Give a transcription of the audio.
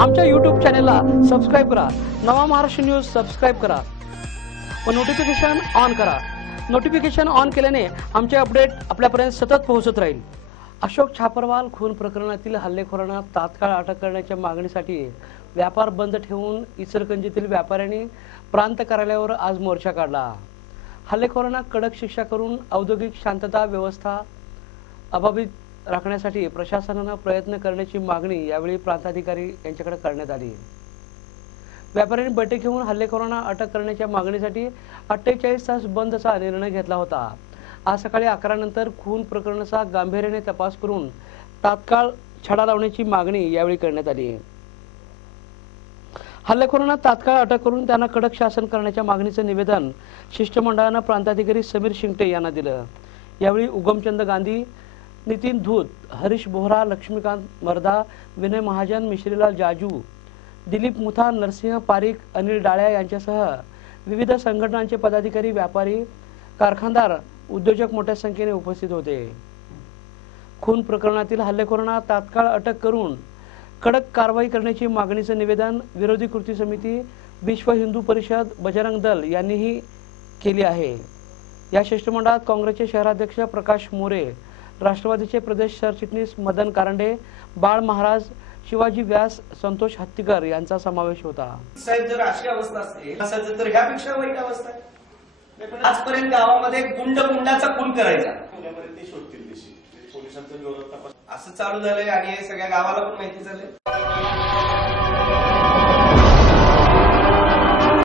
आमच्या यूट्यूब चॅनेलला सबस्क्राईब करा. नवा महाराष्ट्र न्यूज सबस्क्राईब करा. व नोटिफिकेशन ऑन करा. नोटिफिकेशन ऑन केल्याने आमचे अपडेट आपल्यापर्यंत सतत पोहोचत राहील. अशोक छापरवाल खून प्रकरणातील हल्लेखोरांना तात्काळ अटक करण्याच्या मागणीसाठी व्यापार बंद ठेवून इचलकंजीतील व्यापाऱ्यांनी प्रांत कार्यालयावर आज मोर्चा काढला. हल्लेखोरांना कडक शिक्षा करून औद्योगिक शांतता व्यवस्था अबाधित राखण्यासाठी प्रशासनानं प्रयत्न करण्याची मागणी यावेळी प्रांताधिकारी यांच्याकडे करण्यात आली. व्यापाऱ्यांनी बैठक घेऊन हल्लेखोरांना अटक करण्याच्या मागणीसाठी अठ्ठेचाळीस तास बंदचा निर्णय घेतला होता. आज सकाळी अकरा नंतर खून प्रकरणाचा गांभीर्याने तपास करून तात्काळ छडा लावण्याची मागणी यावेळी करण्यात आली. हल्लेखोरांना तात्काळ अटक करून त्यांना कडक शासन करण्याच्या मागणीचं निवेदन शिष्टमंडळानं प्रांताधिकारी समीर शिंगटे यांना दिलं. यावेळी उगमचंद गांधी नितीन धूत हरीश बोहरा लक्ष्मीकांत मर्दा विनय महाजन मिश्रीलाल जाजू दिलीप मुथा नरसिंह पारिक अनिल डाळ्या यांच्यासह विविध संघटनांचे पदाधिकारी व्यापारी कारखानदार उद्योजक मोठ्या संख्येने उपस्थित होते. खून प्रकरणातील हल्लेखोरांना तात्काळ अटक करून कडक कारवाई करण्याची मागणीचं निवेदन विरोधी कृती समिती विश्व हिंदू परिषद बजरंग दल यांनीही केली आहे. या शिष्टमंडळात काँग्रेसचे शहराध्यक्ष प्रकाश मोरे राष्ट्रवादीचे प्रदेश सरचिटणीस मदन कारंडे बाळ महाराज शिवाजी व्यास संतोष हत्तीकर यांचा समावेश होता. साहेब जर अशी अवस्था असेल असेल तर ह्यापेक्षा वाईट अवस्था आहे. आजपर्यंत गावामध्ये गुंड गुंडाचा खून करायचा. पुण्यामध्ये ते शोधतील दिशी पोलिसांचा जोरात तपास असं चालू झालंय आणि हे सगळ्या गावाला पण माहिती झालंय.